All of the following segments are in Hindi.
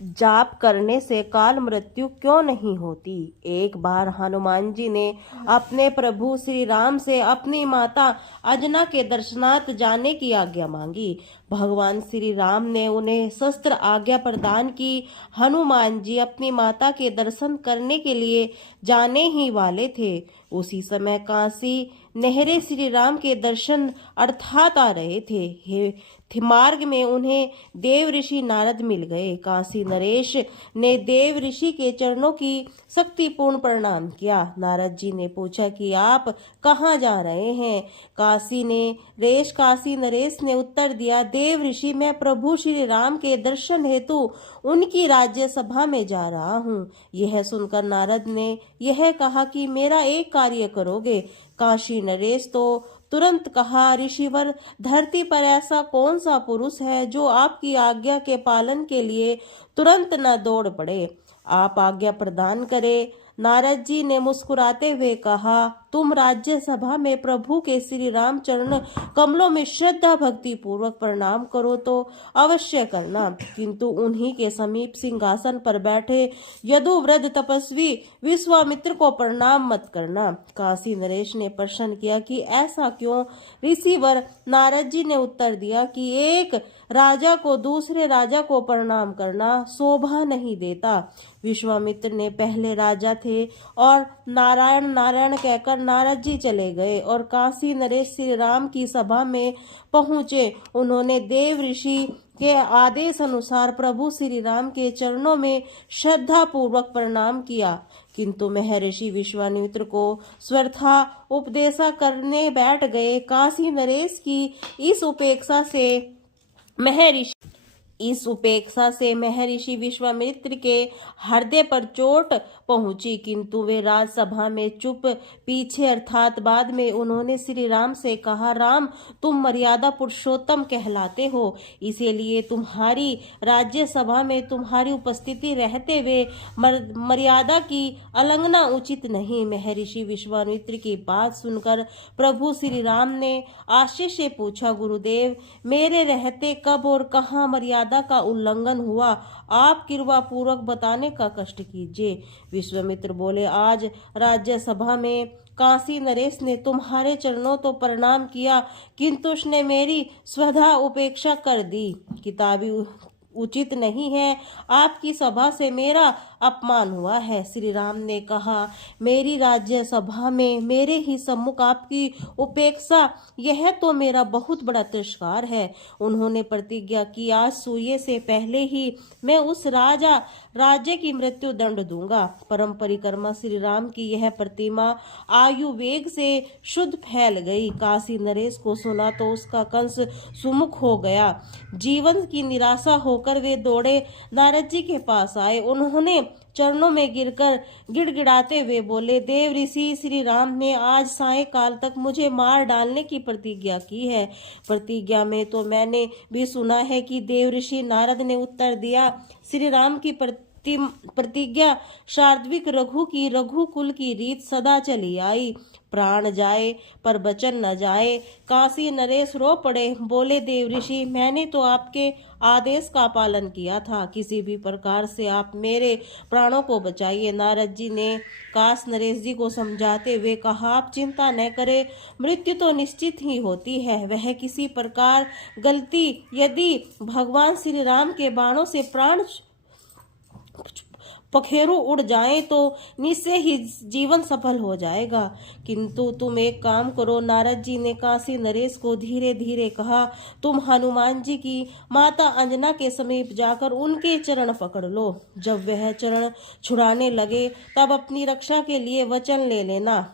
जाप करने से काल मृत्यु क्यों नहीं होती। एक बार हनुमान जी ने अपने प्रभु श्री राम से अपनी माता अंजना के दर्शनार्थ जाने की आज्ञा मांगी। भगवान श्री राम ने उन्हें शस्त्र आज्ञा प्रदान की। हनुमान जी अपनी माता के दर्शन करने के लिए जाने ही वाले थे। उसी समय काशी नहरे श्री राम के दर्शन अर्थात आ रहे थे। मार्ग में उन्हें देव ऋषि नारद मिल गए। काशी नरेश ने देव ऋषि के चरणों की शक्तिपूर्ण प्रणाम किया। नारद जी ने पूछा कि आप कहाँ जा रहे हैं। काशी नरेश ने उत्तर दिया, देव ऋषि मैं प्रभु श्री राम के दर्शन हेतु उनकी राज्य सभा में जा रहा हूँ। यह सुनकर नारद ने यह कहा कि मेरा एक कार्य करोगे। काशी नरेश तो तुरंत कहा, ऋषिवर धरती पर ऐसा कौन सा पुरुष है जो आपकी आज्ञा के पालन के लिए तुरंत न दौड़ पड़े। आप आज्ञा प्रदान करें। नारद जी ने मुस्कुराते हुए कहा, तुम राज्य सभा में प्रभु के श्री राम चरण कमलों में श्रद्धा भक्ति पूर्वक प्रणाम करो तो अवश्य करना, किंतु उन्हीं के समीप सिंहासन पर बैठे यदुवृद्ध तपस्वी विश्वामित्र को प्रणाम मत करना। काशी नरेश ने प्रश्न किया कि ऐसा क्यों। ऋषिवर नारद जी ने उत्तर दिया कि एक राजा को दूसरे राजा को प्रणाम करना शोभा नहीं देता। विश्वामित्र ने पहले राजा थे और नारायण नारायण कहकर नारद जी चले गए और काशी नरेश श्री राम की सभा में पहुंचे। उन्होंने देव ऋषि के आदेश अनुसार प्रभु श्री राम के चरणों में श्रद्धा पूर्वक प्रणाम किया, किंतु महर्षि विश्वामित्र को स्वर्था उपदेशा करने बैठ गए। काशी नरेश की इस उपेक्षा से महर्षि विश्वामित्र के हृदय पर चोट पहुंची, किंतु वे राजसभा में चुप पीछे अर्थात बाद में उन्होंने श्री राम से कहा, राम तुम मर्यादा पुरुषोत्तम कहलाते हो, इसीलिए तुम्हारी राज्य सभा में तुम्हारी उपस्थिति रहते हुए मर्यादा की उल्लंघना उचित नहीं। महर्षि विश्वामित्र की बात सुनकर प्रभु श्री राम ने आश्चर्य से पूछा, गुरुदेव मेरे रहते कब और कहाँ मर्यादा का उल्लंघन हुआ, आप कृपा पूर्वक बताने का कष्ट कीजिए। विश्वामित्र बोले, आज राज्य सभा में काशी नरेश ने तुम्हारे चरणों तो प्रणाम किया, किंतु उसने मेरी स्वधा उपेक्षा कर दी। किताबी उचित नहीं है, आपकी सभा से मेरा अपमान हुआ है। श्री राम ने कहा, मेरी राज्य सभा में मेरे ही सम्मुख आपकी उपेक्षा, यह तो मेरा बहुत बड़ा तिरस्कार है। उन्होंने प्रतिज्ञा की, आज सूर्य से पहले ही मैं उस राज्य की मृत्यु दंड दूंगा। परम परिक्रमा श्री राम की यह प्रतिमा आयु वेग से शुद्ध फैल गई। काशी नरेश को सुना तो उसका कंस सुमुख हो गया। जीवन की निराशा होकर वे दौड़े नारद जी के पास आए। उन्होंने चरणों में गिरकर गिड़गिड़ाते हुए बोले, देव ऋषि श्री राम ने आज सायंकाल तक मुझे मार डालने की प्रतिज्ञा की है। प्रतिज्ञा में तो मैंने भी सुना है कि देव ऋषि नारद ने उत्तर दिया, श्री राम की प्रतिज्ञा सात्विक रघुकुल की रीत सदा चली आई। प्राण जाए पर वचन न जाए। काशी नरेश रो पड़े, बोले, देव ऋषि मैंने तो आपके आदेश का पालन किया था, किसी भी प्रकार से आप मेरे प्राणों को बचाइए। नारद जी ने काश नरेश जी को समझाते हुए कहा, आप चिंता न करें, मृत्यु तो निश्चित ही होती है। वह किसी प्रकार गलती यदि भगवान श्री राम के बाणों से प्राण पखेरु उड़ जाए तो निश्चय ही जीवन सफल हो जाएगा, किंतु तुम एक काम करो। नारद जी ने काशी नरेश को धीरे धीरे कहा, तुम हनुमान जी की माता अंजना के समीप जाकर उनके चरण पकड़ लो। जब वह चरण छुड़ाने लगे तब अपनी रक्षा के लिए वचन ले लेना।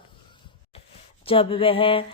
जब वह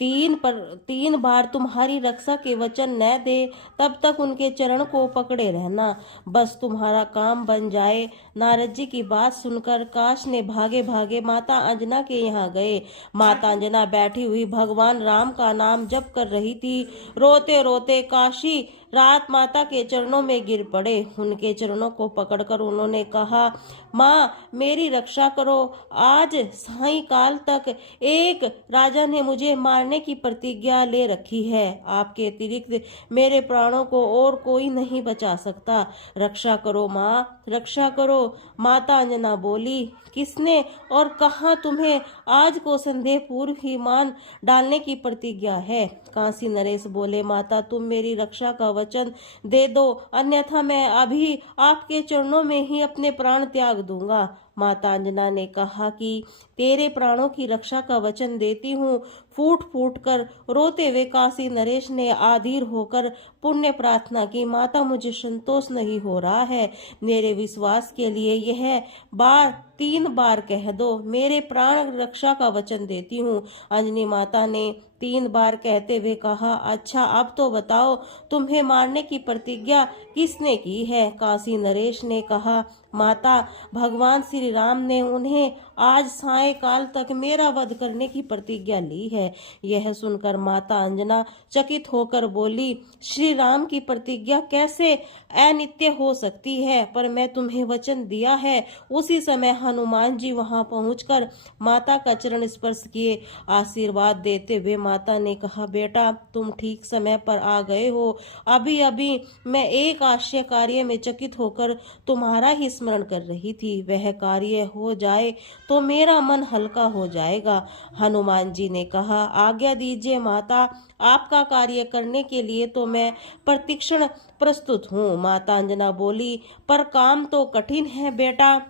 तीन बार तुम्हारी रक्षा के वचन न दे तब तक उनके चरण को पकड़े रहना, बस तुम्हारा काम बन जाए। नारद जी की बात सुनकर काश ने भागे भागे माता अंजना के यहाँ गए। माता अंजना बैठी हुई भगवान राम का नाम जप कर रही थी। रोते रोते काशी रात माता के चरणों में गिर पड़े। उनके चरणों को पकड़कर उन्होंने कहा, माँ मेरी रक्षा करो। आज सायंकाल तक एक राजा ने मुझे मारने की प्रतिज्ञा ले रखी है। आपके अतिरिक्त मेरे प्राणों को और कोई नहीं बचा सकता। रक्षा करो माँ, रक्षा करो। माता अंजना बोली, किसने और कहाँ तुम्हें आज को संदेह पूर्व ही मान डालने की प्रतिज्ञा है? काशी नरेश बोले, माता तुम मेरी रक्षा का वचन दे दो, अन्यथा मैं अभी आपके चरणों में ही अपने प्राण त्याग दूंगा। माता अंजना ने कहा कि तेरे प्राणों की रक्षा का वचन देती हूँ। फूट फूट कर रोते हुए काशी नरेश ने आधीर होकर पुण्य प्रार्थना की, माता मुझे संतोष नहीं हो रहा है, मेरे विश्वास के लिए यह बार 3 बार कह दो, मेरे प्राण रक्षा का वचन देती हूँ। अंजनी माता ने 3 बार कहते हुए कहा, अच्छा अब तो बताओ तुम्हें मारने की प्रतिज्ञा किसने की है? काशी नरेश ने कहा, माता भगवान श्री राम ने उन्हें आज सायंकाल तक मेरा वध करने की प्रतिज्ञा ली है। यह सुनकर माता अंजना चकित होकर बोली, श्री राम की प्रतिज्ञा कैसे अनित्य हो सकती है? पर मैं तुम्हें वचन दिया है। उसी समय हनुमान जी वहां पहुंचकर माता का चरण स्पर्श किए। आशीर्वाद देते हुए माता ने कहा, बेटा तुम ठीक समय पर आ गए हो। अभी अभी मैं एक आश्चर्य कार्य में चकित होकर तुम्हारा ही स्मरण कर रही थी। वह कार्य हो जाए तो मेरा मन हल्का हो जाएगा। हनुमान जी ने कहा, आज्ञा दीजिए माता, आपका कार्य करने के लिए तो मैं प्रतिक्षण प्रस्तुत हूँ। माता अंजना बोली, पर काम तो कठिन है बेटा,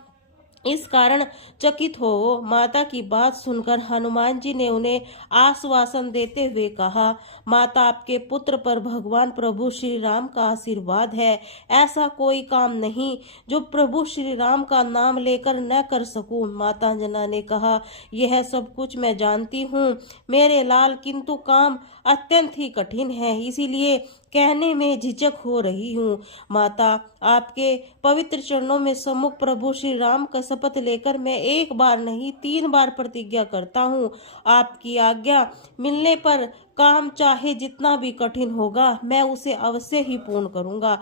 इस कारण चकित हो। माता की बात सुनकर हनुमान जी ने उन्हें आश्वासन देते हुए कहा, माता आपके पुत्र पर भगवान प्रभु श्री राम का आशीर्वाद है। ऐसा कोई काम नहीं जो प्रभु श्री राम का नाम लेकर न कर सकूं। माता अंजना ने कहा, यह सब कुछ मैं जानती हूँ मेरे लाल, किंतु काम अत्यंत ही कठिन है, इसीलिए कहने में झिझक हो रही हूँ। माता आपके पवित्र चरणों में सम्मुख प्रभु श्री राम का शपथ लेकर मैं 1 बार नहीं 3 बार प्रतिज्ञा करता हूँ। आपकी आज्ञा मिलने पर काम चाहे जितना भी कठिन होगा, मैं उसे अवश्य ही पूर्ण करूँगा।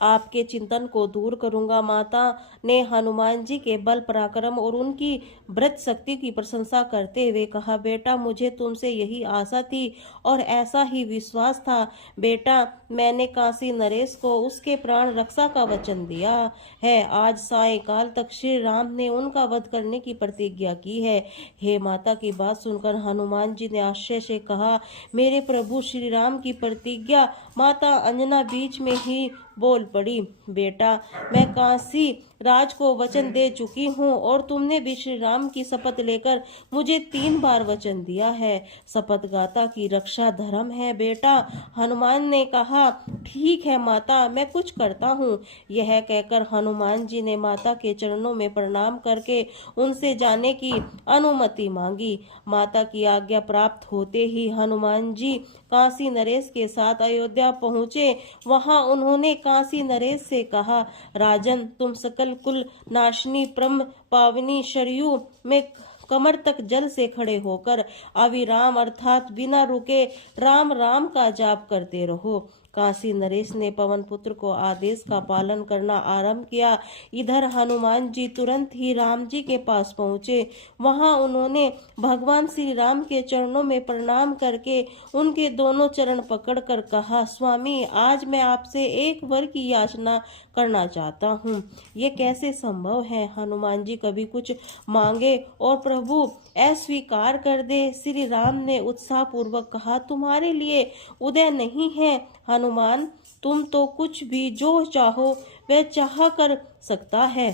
आपके चिंतन को दूर करूंगा। माता ने हनुमान जी के बल पराक्रम और उनकी व्रत शक्ति की प्रशंसा करते हुए कहा, बेटा मुझे तुमसे यही आशा थी और ऐसा ही विश्वास था। बेटा मैंने काशी नरेश को उसके प्राण रक्षा का वचन दिया है। आज सायंकाल तक श्री राम ने उनका वध करने की प्रतिज्ञा की है। हे माता की बात सुनकर हनुमान जी ने आश्चर्य से कहा, मेरे प्रभु श्री राम की प्रतिज्ञा? माता अंजना बीच में ही बोल पड़ी, बेटा मैं काशी राज को वचन दे चुकी हूँ और तुमने भी श्री राम की शपथ लेकर मुझे 3 बार वचन दिया है। शपथगाता की रक्षा धर्म है बेटा। हनुमान ने कहा, ठीक है माता, मैं कुछ करता हूँ। यह कहकर हनुमान जी ने माता के चरणों में प्रणाम करके उनसे जाने की अनुमति मांगी। माता की आज्ञा प्राप्त होते ही हनुमान जी काशी नरेश के साथ अयोध्या पहुँचे। वहां उन्होंने काशी नरेश से कहा, राजन तुम सकल कुल नाशनी परम पावनी सरयू में कमर तक जल से खड़े होकर अविराम अर्थात बिना रुके राम राम का जाप करते रहो। काशी नरेश ने पवन पुत्र को आदेश का पालन करना आरंभ किया। इधर हनुमान जी तुरंत ही राम जी के पास पहुँचे। वहां उन्होंने भगवान श्री राम के चरणों में प्रणाम करके उनके दोनों चरण पकड़कर कहा, स्वामी आज मैं आपसे एक वर की याचना करना चाहता हूँ। ये कैसे संभव है? हनुमान जी कभी कुछ मांगे और प्रभु अस्वीकार कर दे। श्री राम ने उत्साह पूर्वक कहा, तुम्हारे लिए उदय नहीं है हनुमान, तुम तो कुछ भी जो चाहो वह चाह कर सकता है,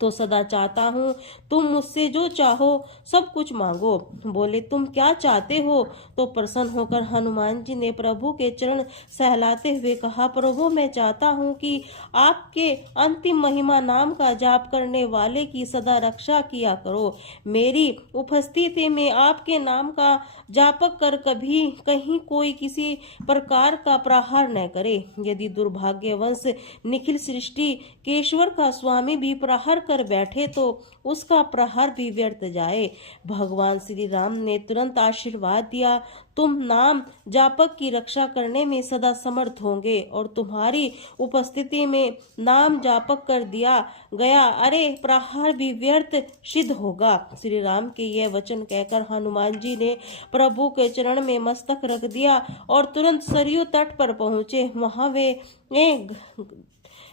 तो सदा चाहता हूँ तुम मुझसे जो चाहो सब कुछ मांगो। बोले, तुम क्या चाहते हो? तो प्रसन्न होकर हनुमान जी ने प्रभु के चरण सहलाते हुए कहा, प्रभु मैं चाहता हूँ कि आपके अंतिम महिमा नाम का जाप करने वाले की सदा रक्षा किया करो। मेरी उपस्थिति में आपके नाम का जापक कर कभी कहीं कोई किसी प्रकार का प्रहार न करे। यदि दुर्भाग्यवश निखिल सृष्टि केश्वर का स्वामी भी प्रहार प्रहर कर बैठे तो उसका प्रहार भी व्यर्थ जाए। भगवान श्री राम ने तुरंत आशीर्वाद दिया, तुम नाम जापक की रक्षा करने में सदा समर्थ होंगे और तुम्हारी उपस्थिति में नाम जापक कर दिया गया अरे प्रहार भी व्यर्थ सिद्ध होगा। श्री राम के यह वचन कहकर हनुमान जी ने प्रभु के चरण में मस्तक रख दिया और तुरंत सरयू तट पर पहुंचे। वहां वे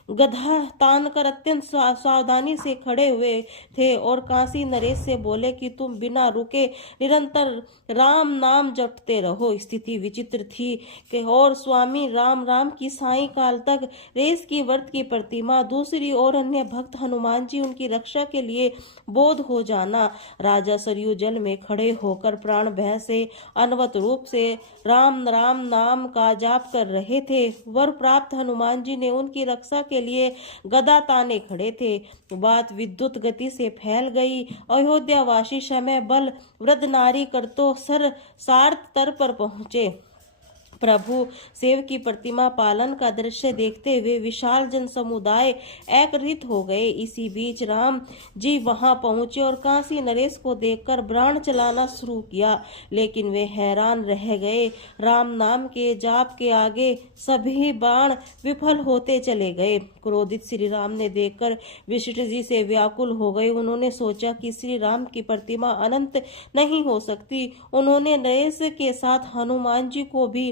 गधा तान कर अत्यंत सावधानी से खड़े हुए थे और काशी नरेश से बोले कि तुम बिना रुके निरंतर राम नाम जपते रहो। स्थिति विचित्र थी कि और स्वामी राम राम की साई काल तक रेस की व्रत की प्रतिमा, दूसरी ओर अन्य भक्त हनुमान जी उनकी रक्षा के लिए बोध हो जाना। राजा सरयू जल में खड़े होकर प्राण भय से अनवत रूप से राम राम नाम का जाप कर रहे थे। वर प्राप्त हनुमान जी ने उनकी रक्षा के लिए गदा ताने खड़े थे। बात विद्युत गति से फैल गई। अयोध्यावासी समय बल वृद्ध नारी कर तो सर सार्थ तर पर पहुंचे। प्रभु सेव की प्रतिमा पालन का दृश्य देखते हुए विशाल जन समुदाय एकत्रित हो गए। इसी बीच राम जी वहां पहुंचे और काशी नरेश को देखकर बाण चलाना शुरू किया, लेकिन वे हैरान रह गए। राम नाम के जाप के आगे सभी बाण विफल होते चले गए। क्रोधित श्री राम ने देखकर वशिष्ठ जी से व्याकुल हो गए। उन्होंने सोचा कि श्री राम की प्रतिमा अनंत नहीं हो सकती। उन्होंने नरेश के साथ हनुमान जी को भी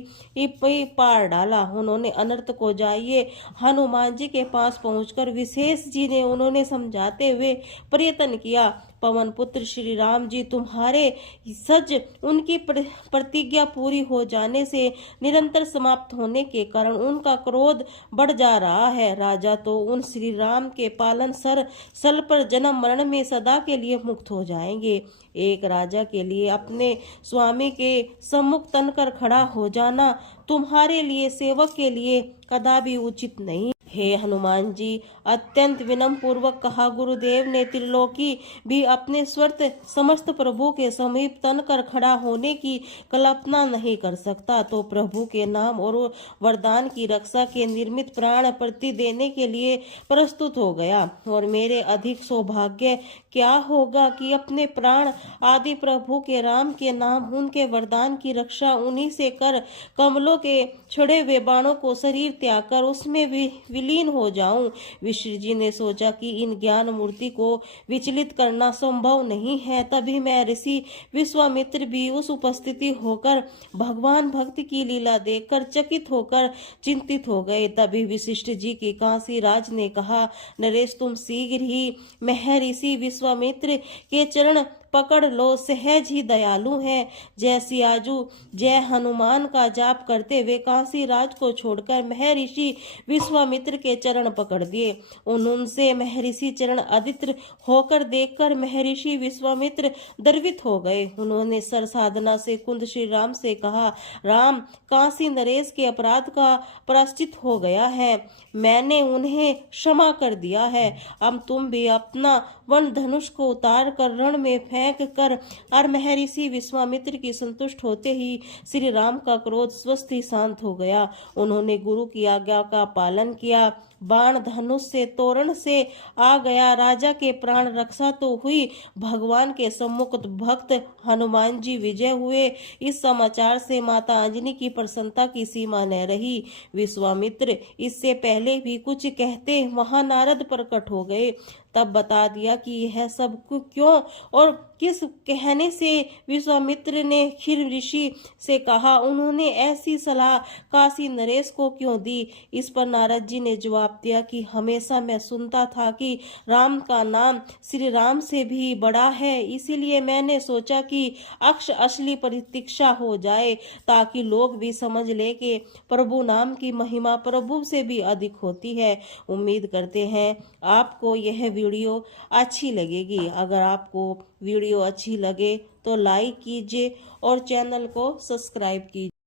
पार डाला। उन्होंने अनर्थ को जाइए हनुमान जी के पास पहुंचकर विशेष जी ने उन्होंने समझाते हुए प्रयत्न किया, पवन पुत्र श्री राम जी तुम्हारे सज उनकी प्रतिज्ञा पूरी हो जाने से निरंतर समाप्त होने के कारण उनका क्रोध बढ़ जा रहा है। राजा तो उन श्री राम के पालन सल पर जन्म मरण में सदा के लिए मुक्त हो जाएंगे। एक राजा के लिए अपने स्वामी के सम्मुख तनकर खड़ा हो जाना तुम्हारे लिए सेवक के लिए कदापि उचित नहीं। हे हनुमान जी, अत्यंत विनम्र पूर्वक कहा, गुरुदेव ने त्रिलोकी भी अपने स्वर्थ समस्त प्रभु के समीप तनकर खड़ा होने की कल्पना नहीं कर सकता, तो प्रभु के नाम और वरदान की रक्षा के निर्मित प्राण प्रति देने के लिए प्रस्तुत हो गया। और मेरे अधिक सौभाग्य क्या होगा कि अपने प्राण आदि प्रभु के राम के नाम उनके वरदान की रक्षा उन्हीं से कर कमलों के छड़े हुए बाणों को शरीर त्याग कर उसमें विलीन हो जाऊं। विष्णु जी ने सोचा कि इन ज्ञान मूर्ति को विचलित करना संभव नहीं है। तभी मैं ऋषि विश्वामित्र भी उस उपस्थिति होकर भगवान भक्ति की लीला देखकर चकित होकर चिंतित हो गए। तभी वशिष्ठ जी की काशी राज ने कहा, नरेश तुम शीघ्र ही महर्षि विश्वामित्र के चरण पकड़ लो, सहज ही दयालु हैं। जय सियाजू जय हनुमान का जाप करते हुए काशी राज को छोड़कर महर्षि विश्वामित्र के चरण पकड़ दिए। उनसे महर्षि चरण अदित्र होकर देखकर महर्षि विश्वामित्र द्रवित हो गए। उन्होंने सर साधना से कुंद श्री राम से कहा, राम काशी नरेश के अपराध का प्रायश्चित हो गया है, मैंने उन्हें क्षमा कर दिया है। अब तुम भी अपना वन धनुष को उतार कर रण में फेंक कर। और महर्षि विश्वामित्र की संतुष्ट होते ही श्री राम का क्रोध स्वस्थ ही शांत हो गया। उन्होंने गुरु की आज्ञा का पालन किया। बाण धनुष से तोरण से आ गया। राजा के प्राण रक्षा तो हुई, भगवान के सम्मुख भक्त हनुमान जी विजय हुए। इस समाचार से माता अंजनी की प्रसन्नता की सीमा न रही। विश्वामित्र इससे पहले भी कुछ कहते वहां नारद प्रकट हो गए। तब बता दिया कि यह सब क्यों और किस कहने से विश्वामित्र ने खीर ऋषि से कहा, उन्होंने ऐसी सलाह काशी नरेश को क्यों दी। इस पर नारद जी ने जवाब दिया कि हमेशा मैं सुनता था कि राम का नाम श्री राम से भी बड़ा है, इसीलिए मैंने सोचा कि अक्ष असली प्रतीक्षा हो जाए ताकि लोग भी समझ ले कि प्रभु नाम की महिमा प्रभु से भी अधिक होती है। उम्मीद करते हैं आपको यह वीडियो अच्छी लगेगी। अगर आपको वीडियो अच्छी लगे तो लाइक कीजिए और चैनल को सब्सक्राइब कीजिए।